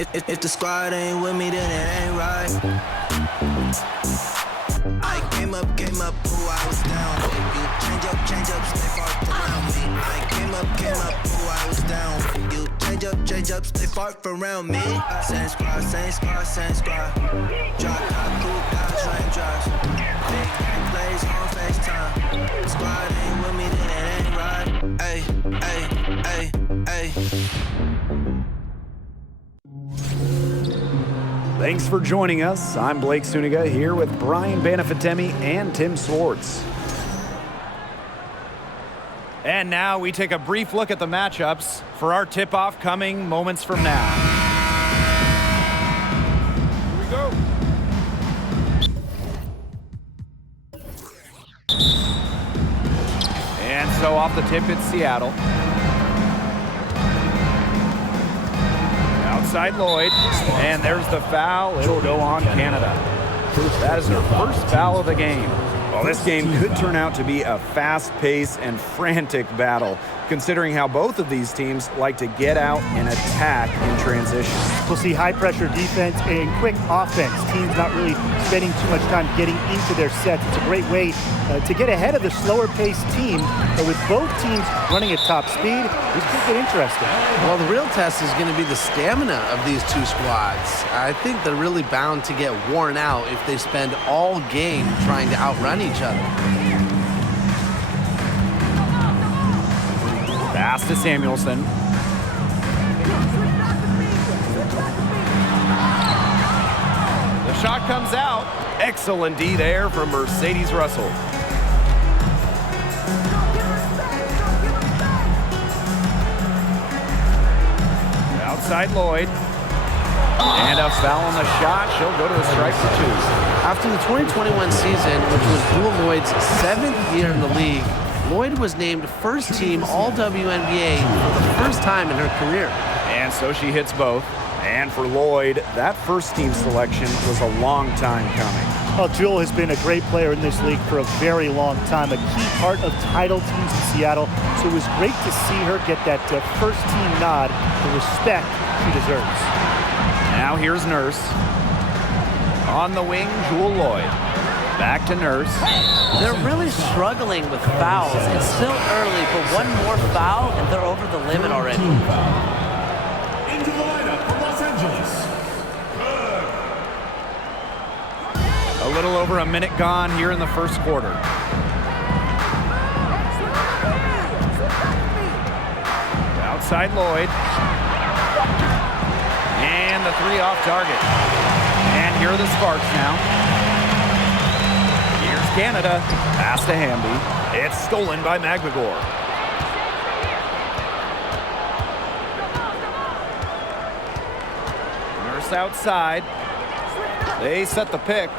If the squad ain't with me, then it ain't right. I came up, ooh, I was down. You change up, stay far around me. I came up, ooh, I was down. You change up, stay far from around me. Same squad. Drop top, cool guys, raindrops. Big game plays on FaceTime. Squad ain't with me, then it ain't right. Ay. Thanks for joining us. I'm Blake Suniga here with Brian Banafitemi and Tim Swartz. And now we take a brief look at the matchups for our tip-off coming moments from now. Here we go. And so off the tip, it's Seattle. Outside Lloyd, and there's the foul. It'll go on Canada. That is their first foul of the game. Well, this game could turn out to be a fast-paced and frantic battle, considering how both of these teams like to get out and attack in transition. We'll see high-pressure defense and quick offense. Teams not really spending too much time getting into their sets. It's a great way to get ahead of the slower-paced team, but with both teams running at top speed, this could get interesting. Well, the real test is going to be the stamina of these two squads. I think they're really bound to get worn out if they spend all game trying to outrun each other. Pass to Samuelson. The shot comes out. Excellent D there from Mercedes Russell. Outside Lloyd. And a foul on the shot. She'll go to the strike for two. After the 2021 season, which was Jewel Lloyd's 7th year in the league, Lloyd was named first-team All-WNBA for the first time in her career. And so she hits both. And for Lloyd, that first-team selection was a long time coming. Well, Jewel has been a great player in this league for a very long time, a key part of title teams in Seattle. So it was great to see her get that first-team nod, the respect she deserves. Now here's Nurse. On the wing, Jewel Lloyd. Back to Nurse. They're really struggling with fouls. It's still early, but one more foul and they're over the limit already. Into the lineup for Los Angeles. A little over a minute gone here in the first quarter. Outside Lloyd. And the three off target. And here are the Sparks now. Canada, pass to Hamby. It's stolen by McGregor. Nurse outside. They set the pick.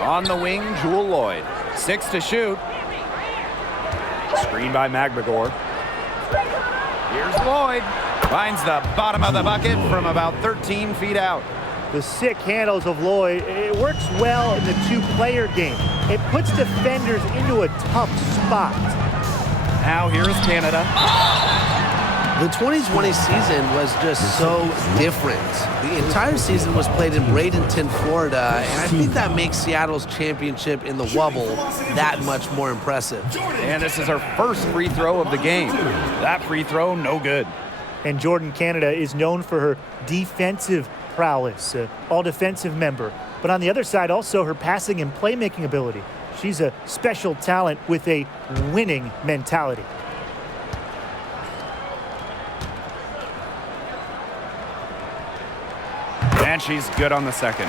On the wing, Jewel Lloyd. 6 to shoot. Screen by McGregor. Here's Lloyd. Finds the bottom of the bucket from about 13 feet out. The sick handles of Lloyd, it works well in the two-player game. It puts defenders into a tough spot. Now here's Canada. The 2020 season was just so different. The entire season was played in Bradenton, Florida, and I think that makes Seattle's championship in the Wubble that much more impressive. And this is her first free throw of the game. That free throw, no good. And Jordan Canada is known for her defensive prowess, all-defensive member. But on the other side, also her passing and playmaking ability. She's a special talent with a winning mentality. And she's good on the second.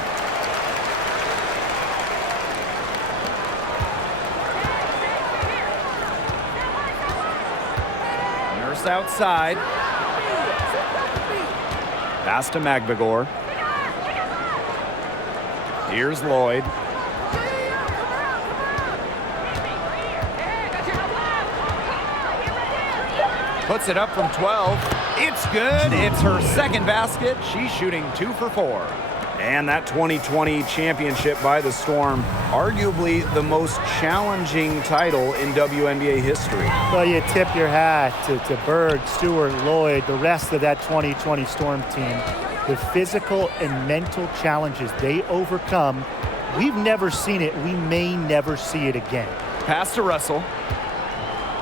Nurse outside. Pass to McGregor. Here's Lloyd. Puts it up from 12. It's good. It's her second basket. She's shooting 2 for 4. And that 2020 championship by the Storm, arguably the most challenging title in WNBA history. Well, you tip your hat to Bird, Stewart, Lloyd, the rest of that 2020 Storm team. The physical and mental challenges they overcome, we've never seen it. We may never see it again. Pass to Russell.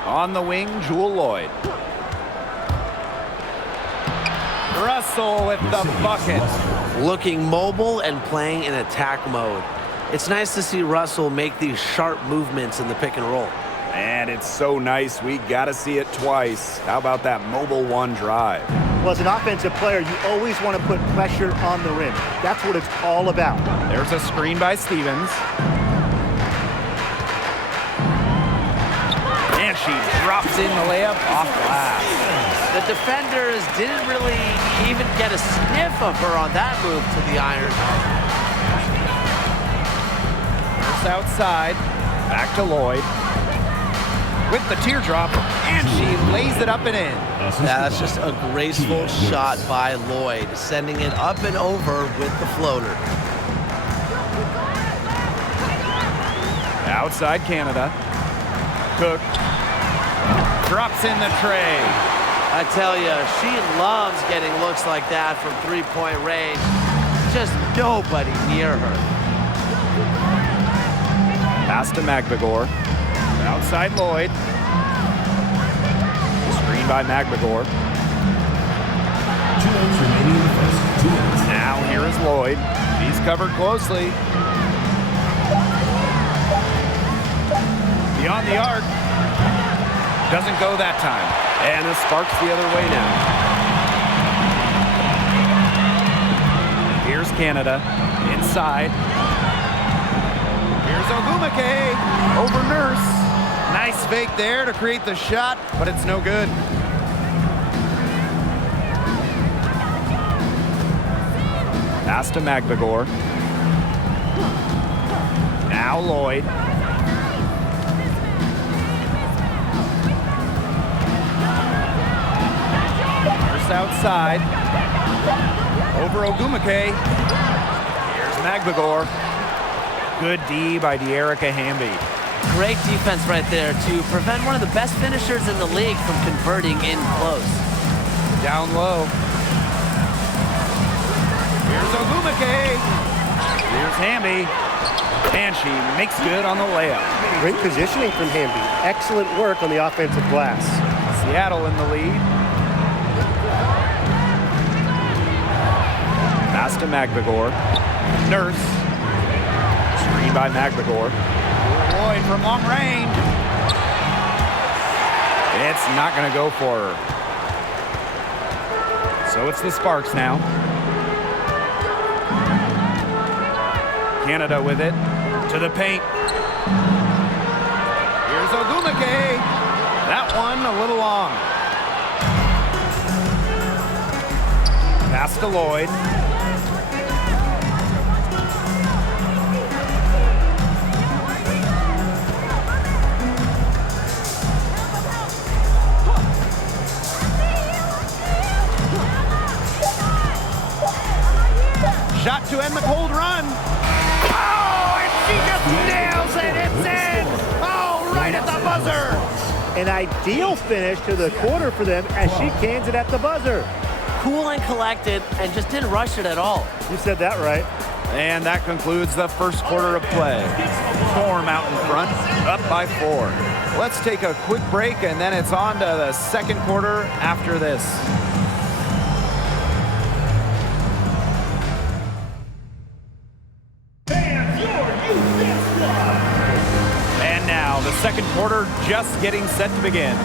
On the wing, Jewel Lloyd. Russell with the bucket. Looking mobile and playing in attack mode. It's nice to see Russell make these sharp movements in the pick and roll. And it's so nice, we gotta see it twice. How about that mobile one drive? Well, as an offensive player, you always want to put pressure on the rim. That's what it's all about. There's a screen by Stevens. And she drops in the layup off glass. The defenders didn't really even get a sniff of her on that move to the iron. First outside. Back to Lloyd. With the teardrop, and she lays it up and in. That's just a graceful shot by Lloyd, sending it up and over with the floater. Outside Canada. Cook drops in the tray. I tell you, she loves getting looks like that from three-point range. Just nobody near her. Pass to McBagor. Outside Lloyd. Screen by McBagor. 2 minutes remaining in the first. 2 minutes. Now here is Lloyd. He's covered closely. Beyond the arc. Doesn't go that time. And the Sparks the other way now. Here's Canada. Inside. Here's Ogumake. Over Nurse. Nice fake there to create the shot, but it's no good. Pass to McBagor. Now Lloyd. First outside. Over Ogumake. Here's McBagor. Good D by De'Erica Hamby. Great defense right there to prevent one of the best finishers in the league from converting in close. Down low. Here's Ogumake. Here's Hamby. And she makes good on the layup. Great positioning from Hamby. Excellent work on the offensive glass. Seattle in the lead. Pass to McBagor. Nurse. Screen by McBagor. Lloyd from long range. It's not going to go for her. So it's the Sparks now. Canada with it. To the paint. Here's Ogumake. That one a little long. Pass to Lloyd. Shot to end the cold run. Oh, and she just nails it. It's in. Oh, right at the buzzer. An ideal finish to the quarter for them as she cans it at the buzzer. Cool and collected and just didn't rush it at all. You said that right. And that concludes the first quarter of play. Storm out in front, up by 4. Let's take a quick break, and then it's on to the second quarter after this. And now the second quarter just getting set to begin.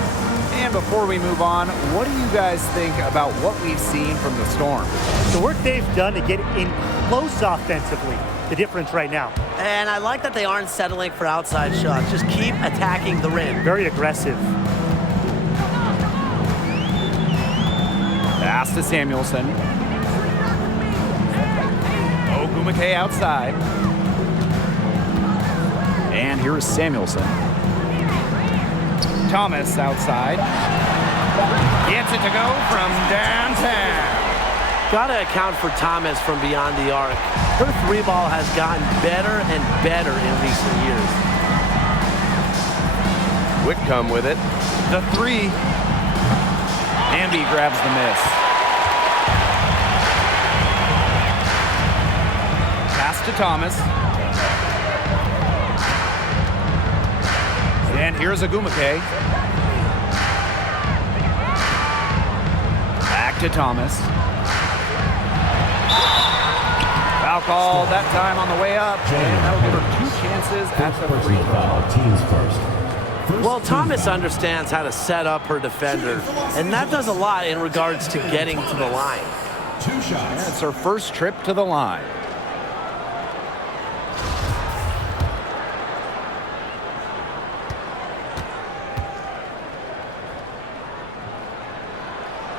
And before we move on, what do you guys think about what we've seen from the Storm? The work they've done to get in close offensively, the difference right now. And I like that they aren't settling for outside shots. Just keep attacking the rim. Very aggressive. Pass to Samuelson. Ogumake outside. And here is Samuelson. Thomas outside. Gets it to go from downtown. Got to account for Thomas from beyond the arc. Her three ball has gotten better and better in recent years. Whitcomb with it. The three. Hamby grabs the miss. Pass to Thomas. And here's Agumake. Back to Thomas. Foul call that time on the way up. And that'll give her 2 chances at the free throw. Teams first. Well, Thomas understands how to set up her defender, and that does a lot in regards to getting to the line. 2 shots. Yeah, it's her first trip to the line.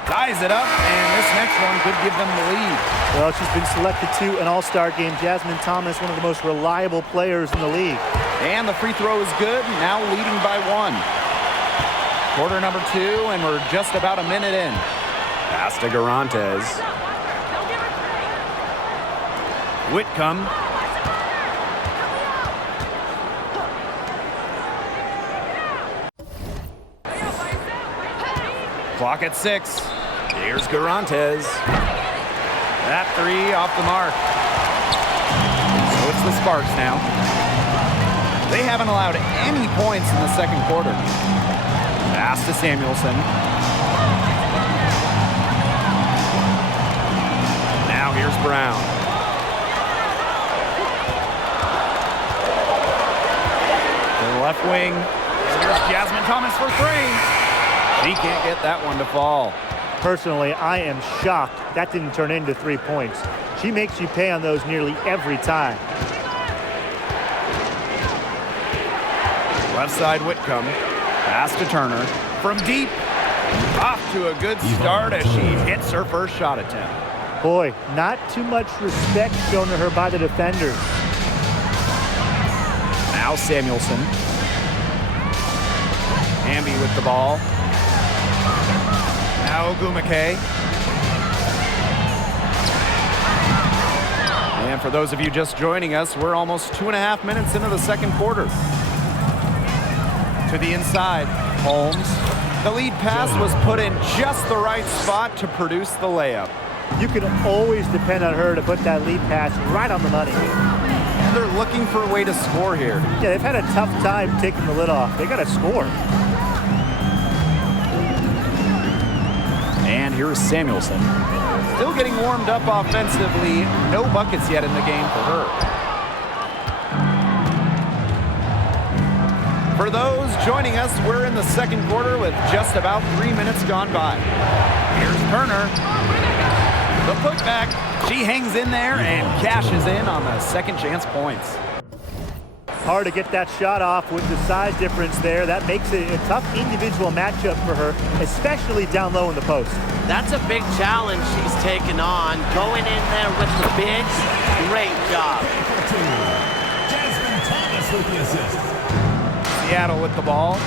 Ties it up, and this next one could give them the lead. Well, she's been selected to an all-star game. Jasmine Thomas, one of the most reliable players in the league. And the free throw is good, now leading by 1. Quarter number 2, and we're just about a minute in. Pass to Garantes. Whitcomb. Clock at 6. Here's Garantes. That 3 off the mark. So it's the Sparks now. They haven't allowed any points in the second quarter. Pass to Samuelson. Now here's Brown. To the left wing. Here's Jasmine Thomas for 3. She can't get that one to fall. Personally, I am shocked that didn't turn into 3 points. She makes you pay on those nearly every time. Left side Whitcomb. Pass to Turner. From deep. Off to a good start as she hits her first shot attempt. Boy, not too much respect shown to her by the defenders. Now Samuelson. Hamby with the ball. Now Agumake. And for those of you just joining us, we're almost 2.5 minutes into the second quarter. To the inside, Holmes. The lead pass was put in just the right spot to produce the layup. You can always depend on her to put that lead pass right on the money. And they're looking for a way to score here. Yeah, they've had a tough time taking the lid off. They got to score. And here's Samuelson. Still getting warmed up offensively. No buckets yet in the game for her. For those joining us, we're in the second quarter with just about 3 minutes gone by. Here's Turner. The putback. She hangs in there and cashes in on the second chance points. Hard to get that shot off with the size difference there. That makes it a tough individual matchup for her, especially down low in the post. That's a big challenge she's taken on. Going in there with the bigs, great job. Jasmine Thomas with the assist. Seattle with the ball.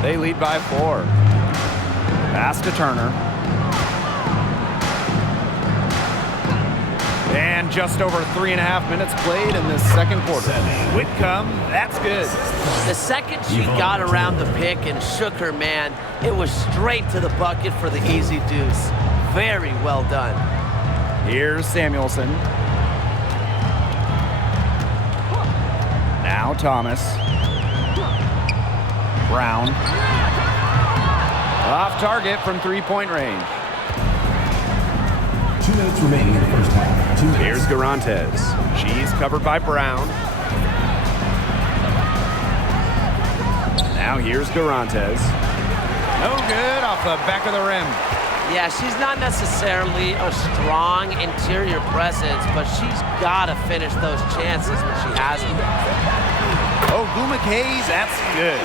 They lead by 4. Pass to Turner. And just over 3.5 minutes played in this second quarter. Whitcomb, that's good. The second she got around the pick and shook her man, it was straight to the bucket for the easy deuce. Very well done. Here's Samuelson. Now Thomas. Brown. Off target from 3-point range. 2 minutes remaining in the first half. 2 minutes. Here's Garantes. She's covered by Brown. Now here's Garantes. No good off the back of the rim. Yeah, she's not necessarily a strong interior presence, but she's got to finish those chances when she has them. Oh, Agumake, that's good.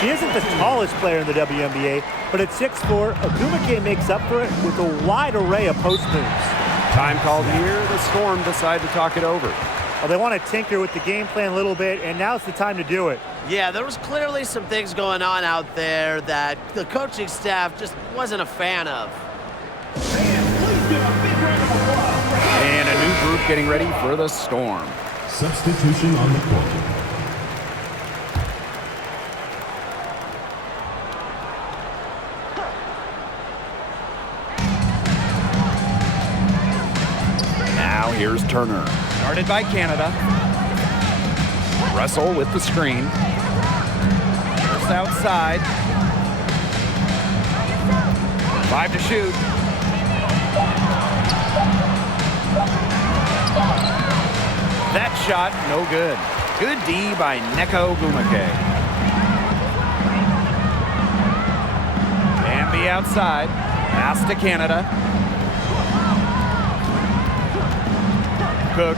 She isn't the tallest player in the WNBA, but at 6'4", Agumake makes up for it with a wide array of post moves. Time called here. The Storm decide to talk it over. Well, they want to tinker with the game plan a little bit, and now's the time to do it. Yeah, there was clearly some things going on out there that the coaching staff just wasn't a fan of. And a new group getting ready for the Storm. Substitution on the court. Now here's Turner. Guarded by Canada. Russell with the screen. First outside. 5 to shoot. That shot, no good. Good D by Neko Gumake. Bambi outside. Pass to Canada. Cook,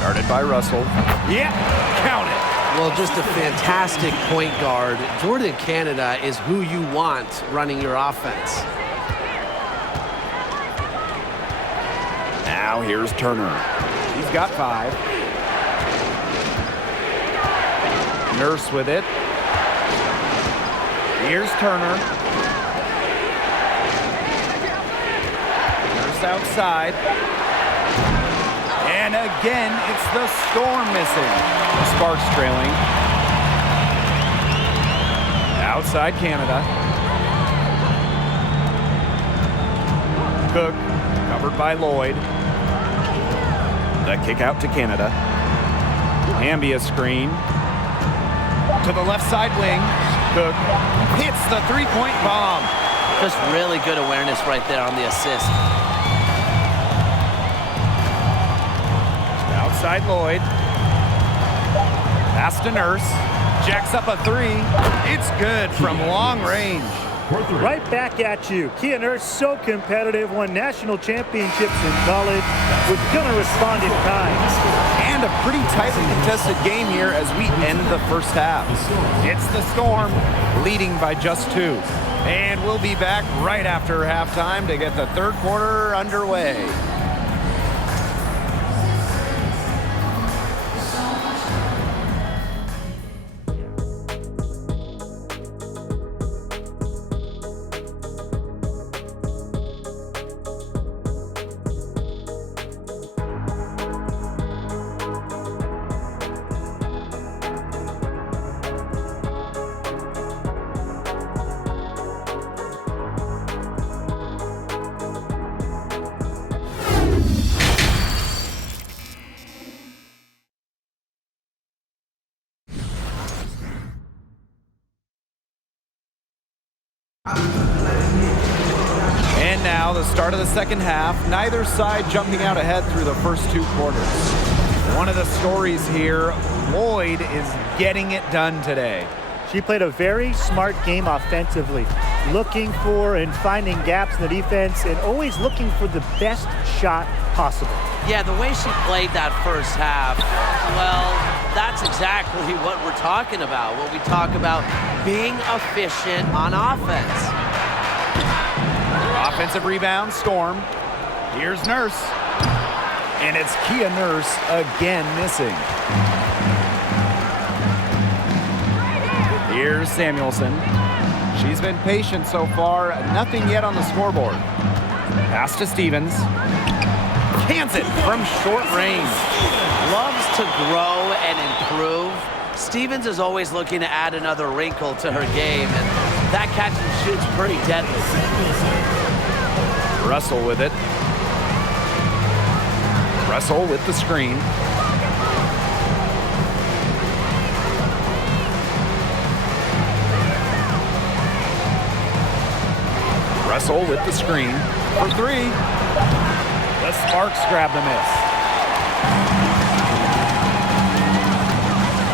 guarded by Russell. Yeah, count it. Well, just a fantastic point guard. Jordan Canada is who you want running your offense. Now here's Turner. He's got 5. Nurse with it. Here's Turner. Nurse outside. And again, it's the Storm missing. Sparks trailing. Outside Canada. Cook, covered by Lloyd. The kick out to Canada. Ambia screen. To the left side wing. Cook hits the three-point bomb. Just really good awareness right there on the assist. Outside Lloyd. Pass to Nurse. Jacks up a 3. It's good from long range. Right back at you. Kia Nurse, so competitive, won national championships in college. Was going to respond in kind. And a pretty tightly contested game here as we end the first half. It's the Storm leading by just 2. And we'll be back right after halftime to get the third quarter underway. And now the start of the second half. Neither side jumping out ahead through the first 2 quarters. One of the stories here, Lloyd is getting it done today. She played a very smart game offensively, looking for and finding gaps in the defense and always looking for the best shot possible. Yeah, the way she played that first half, well, that's exactly what we're talking about. When we talk about being efficient on offense. Offensive rebound, Storm. Here's Nurse. And it's Kia Nurse again missing. Here's Samuelson. She's been patient so far. Nothing yet on the scoreboard. Pass to Stevens. Cans it from short range. Loves to grow and improve. Stevens is always looking to add another wrinkle to her game, and that catch and shoot's pretty deadly. Russell with it. Russell with the screen. Russell with the screen for 3. The Sparks grab the miss.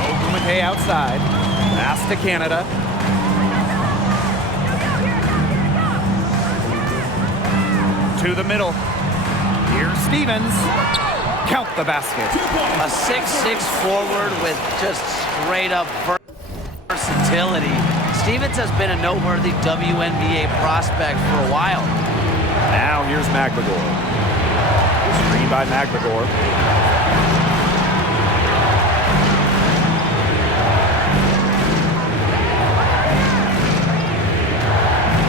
Ogumake outside. Pass to Canada. To the middle. Here's Stevens. Count the basket. A 6'6" forward with just straight up versatility. Stevens has been a noteworthy WNBA prospect for a while. Now here's McLegore. Screen by McLegore.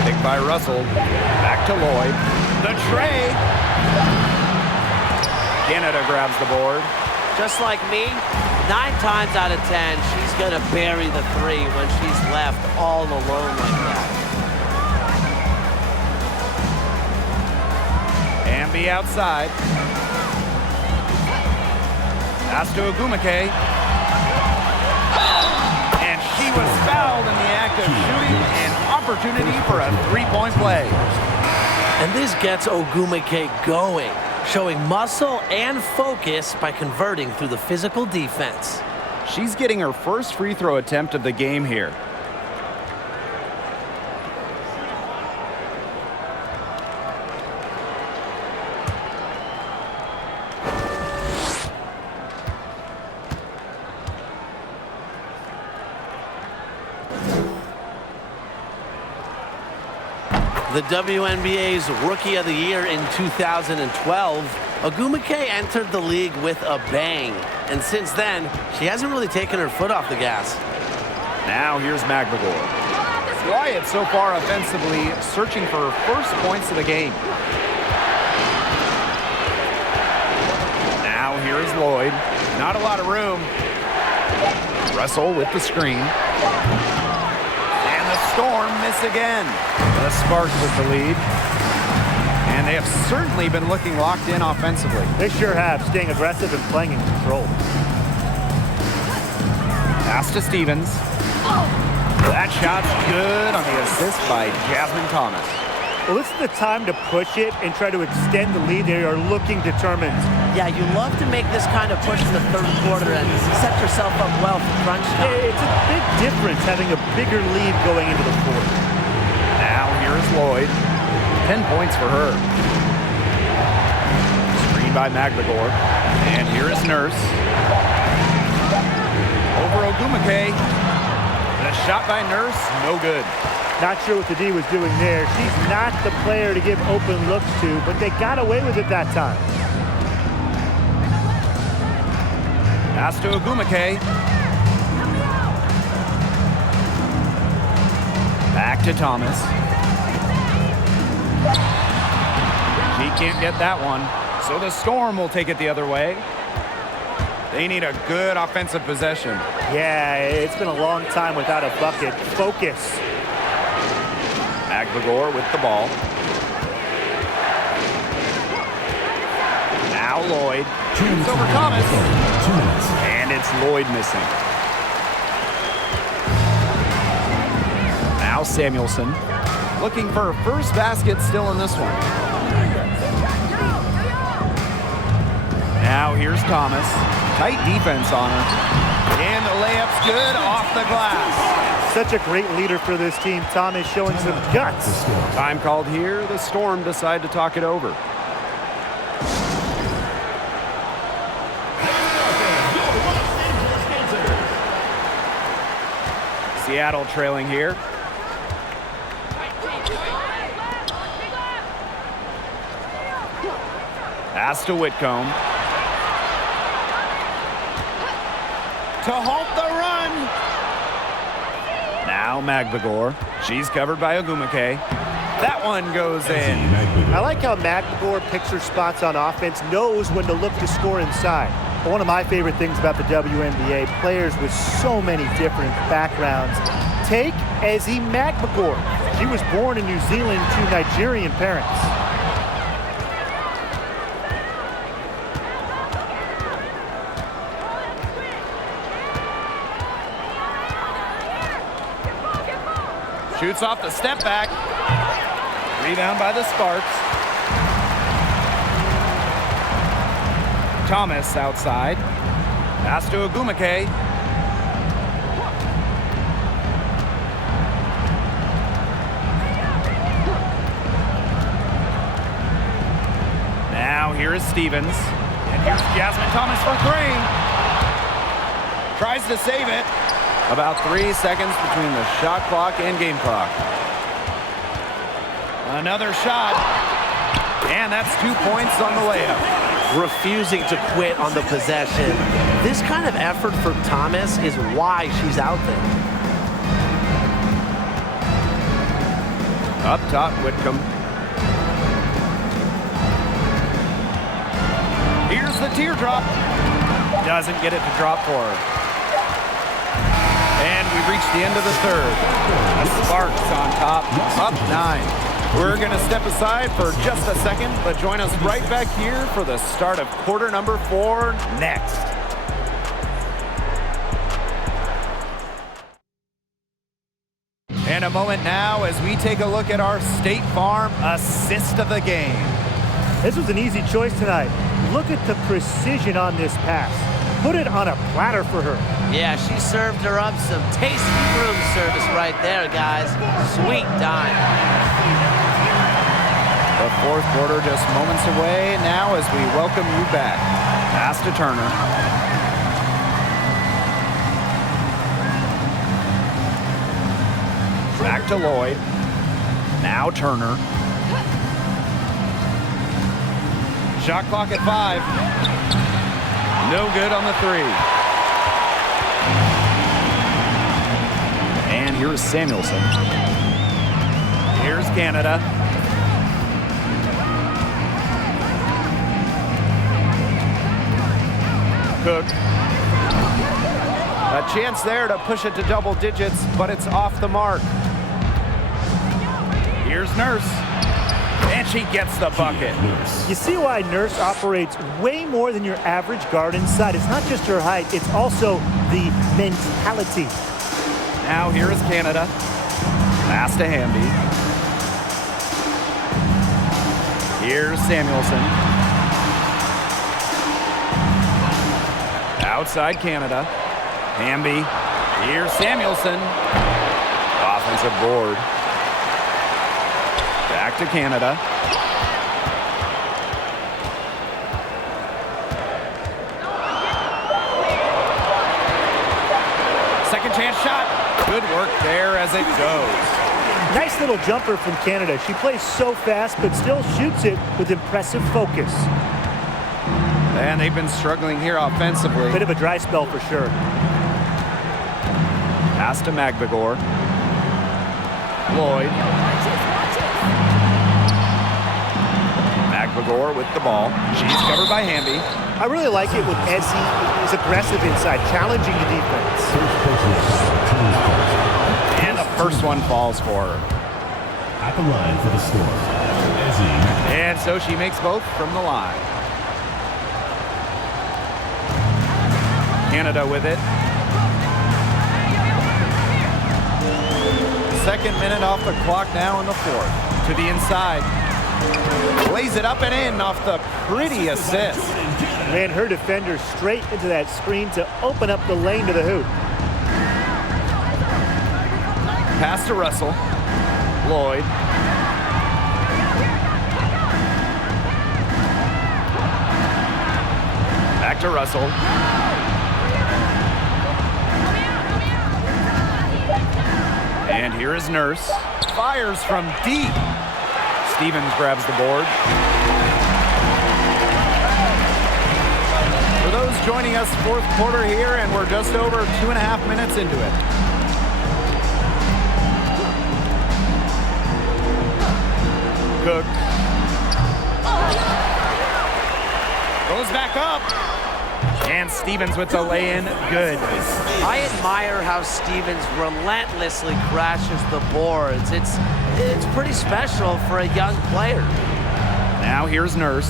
Pick by Russell. Back to Lloyd. The tray. Canada grabs the board. Just like me, 9 times out of 10, she's going to bury the 3 when she's left all alone like that. Ambi outside. Pass to Ogumake. And she was fouled in the act of shooting, an opportunity for a 3-point play. And this gets Ogumake going, showing muscle and focus by converting through the physical defense. She's getting her first free throw attempt of the game here. The WNBA's Rookie of the Year in 2012, Ogumake entered the league with a bang. And since then, she hasn't really taken her foot off the gas. Now here's McBagor. Wyatt so far offensively searching for her first points of the game. Now here is Lloyd. Not a lot of room. Russell with the screen. And the Storm miss again. The Sparks with the lead. And they have certainly been looking locked in offensively. They sure have, staying aggressive and playing in control. Pass to Stevens. That shot's good on the assist by Jasmine Thomas. Well, this is the time to push it and try to extend the lead. They are looking determined. Yeah, you love to make this kind of push in the third quarter and set yourself up well for crunch time. It's a big difference having a bigger lead going into the fourth. Now here's Lloyd. 10 points for her. Screen by McBagor. And here is Nurse. Over Ogumake. The shot by Nurse, no good. Not sure what the D was doing there. She's not the player to give open looks to, but they got away with it that time. Pass to Ogumake. Back to Thomas. She can't get that one, so the Storm will take it the other way. They need a good offensive possession. Yeah, it's been a long time without a bucket. Focus. McBagor with the ball. Now Lloyd. Shoots over Thomas. And it's Lloyd missing. Now Samuelson. Looking for her first basket still in this one. Now here's Thomas. Tight defense on her. And the layup's good off the glass. Such a great leader for this team. Thomas showing some guts. Time called here. The Storm decide to talk it over. Seattle trailing here. Pass to Whitcomb. To halt the run. Now McBagor. She's covered by Ogumake. That one goes in. I like how McBagor picks her spots on offense, knows when to look to score inside. One of my favorite things about the WNBA, players with so many different backgrounds. Take Ezzy McBagor. She was born in New Zealand to Nigerian parents. Shoots off the step back. Rebound by the Sparks. Thomas outside. Pass to Ogumake. Now here is Stevens. And here's Jasmine Thomas for 3. Tries to save it. About 3 seconds between the shot clock and game clock. Another shot. And that's 2 points on the layup. Refusing to quit on the possession. This kind of effort for Thomas is why she's out there. Up top, Whitcomb. Here's the teardrop. Doesn't get it to drop for her. And we've reached the end of the third. The Sparks on top, up 9. We're going to step aside for just a second, but join us right back here for the start of quarter number 4 next. And a moment now as we take a look at our State Farm assist of the game. This was an easy choice tonight. Look at the precision on this pass. Put it on a platter for her. Yeah, she served her up some tasty room service right there, guys. Sweet dime. The fourth quarter just moments away now as we welcome you back. Pass to Turner. Back to Lloyd. Now Turner. Shot clock at 5. No good on the 3. And here's Samuelson. Here's Canada. Cook. A chance there to push it to double digits, but it's off the mark. Here's Nurse. And she gets the bucket. You see why Nurse operates way more than your average guard inside. It's not just her height, it's also the mentality. Now here is Canada. Pass to Hamby. Here's Samuelson. Outside Canada. Hamby. Here's Samuelson. Offensive board. Back to Canada. Second chance shot. Good work there as it goes. Nice little jumper from Canada. She plays so fast, but still shoots it with impressive focus. And they've been struggling here offensively. Bit of a dry spell for sure. Pass to Magbagor. Lloyd. Magbagor with the ball. She's covered by Hamby. I really like it when Ezzy is aggressive inside, challenging the defense. And the first one falls for her. At the line for the score, Ezzy. And so she makes both from the line. Canada with it. Second minute off the clock now in the fourth. To the inside. Lays it up and in off the pretty assist. Ran her defender straight into that screen to open up the lane to the hoop. Pass to Russell. Lloyd. Back to Russell. And here is Nurse. Fires from deep. Stevens grabs the board. For those joining us, fourth quarter here, and we're just over 2.5 minutes into it. Cook. Goes back up. And Stevens with the lay-in, good. I admire how Stevens relentlessly crashes the boards. It's pretty special for a young player. Now here's Nurse.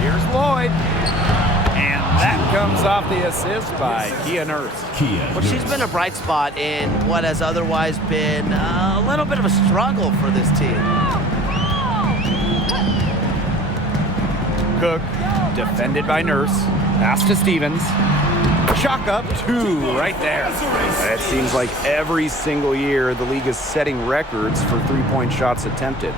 Here's Lloyd. And that comes off the assist by Kia Nurse. Well, she's been a bright spot in what has otherwise been a little bit of a struggle for this team. Cook, defended by Nurse. Pass to Stevens. Chalk up 2 right there. It seems like every single year the league is setting records for three-point shots attempted.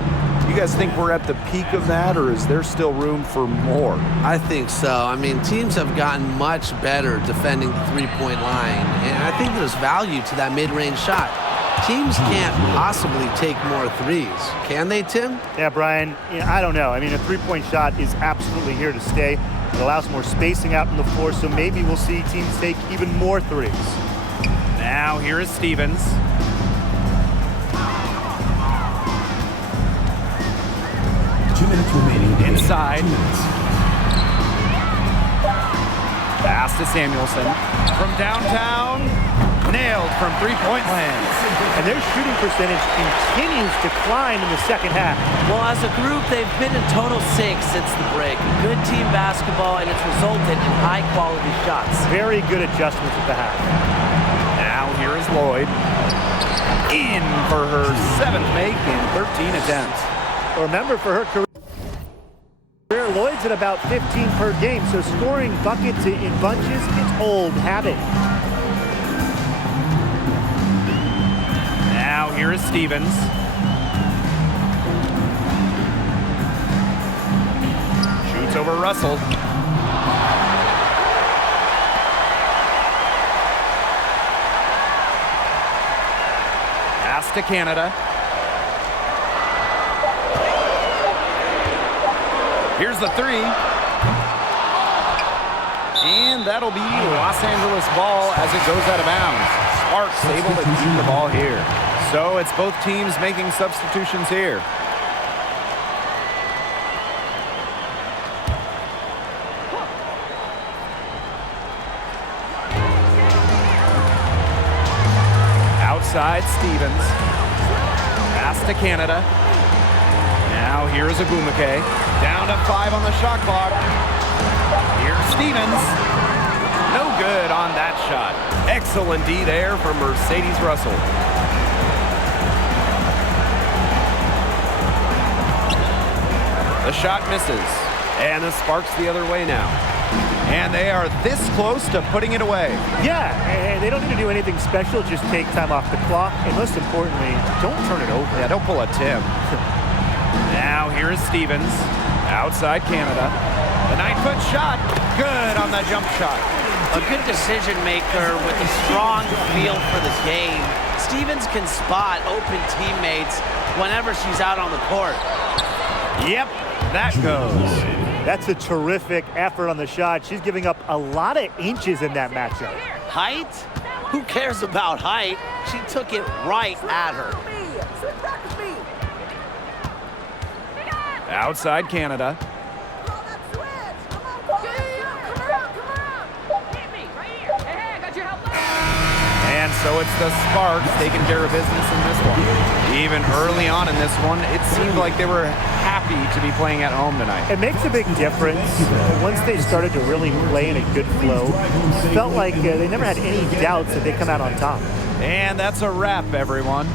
You guys think we're at the peak of that, or is there still room for more? I think so. I mean, teams have gotten much better defending the three-point line, and I think there's value to that mid-range shot. Teams can't possibly take more threes. Can they, Tim? Yeah, Brian, I don't know. I mean, a three-point shot is absolutely here to stay. It allows more spacing out on the floor, so maybe we'll see teams take even more threes. Now here is Stevens. Two minutes remaining. Inside. Pass to Samuelson. From downtown, nailed from three-point land. And their shooting percentage continues to climb in the second half. Well, as a group, they've been in total 6 since the break. Good team basketball, and it's resulted in high-quality shots. Very good adjustments at the half. Now here is Lloyd. In for her 7th make in 13 attempts. Remember, for her career, Lloyd's at about 15 per game, so scoring buckets in bunches, it's old habit. Now here is Stevens. Shoots over Russell. Pass to Canada. Here's the three. And that'll be Los Angeles ball as it goes out of bounds. Sparks able to keep the ball here. So it's both teams making substitutions here. Outside Stevens. Pass to Canada. Now here's Agumake. Down to 5 on the shot clock. Here's Stevens. No good on that shot. Excellent D there from Mercedes Russell. The shot misses. And the Sparks the other way now. And they are this close to putting it away. Yeah, and they don't need to do anything special. Just take time off the clock. And most importantly, don't turn it over. Yeah, don't pull a Tim. Now here is Stevens. Outside Canada. The 9-foot shot. Good on the jump shot. A good decision maker with a strong feel for the game. Stevens can spot open teammates whenever she's out on the court. Yep, that goes. That's a terrific effort on the shot. She's giving up a lot of inches in that matchup. Height? Who cares about height? She took it right at her. Outside Canada. And so it's the Sparks taking care of business in this one. Even early on in this one, it seemed like they were happy to be playing at home tonight. It makes a big difference. Once they started to really play in a good flow, it felt like they never had any doubts that they'd come out on top. And that's a wrap, everyone.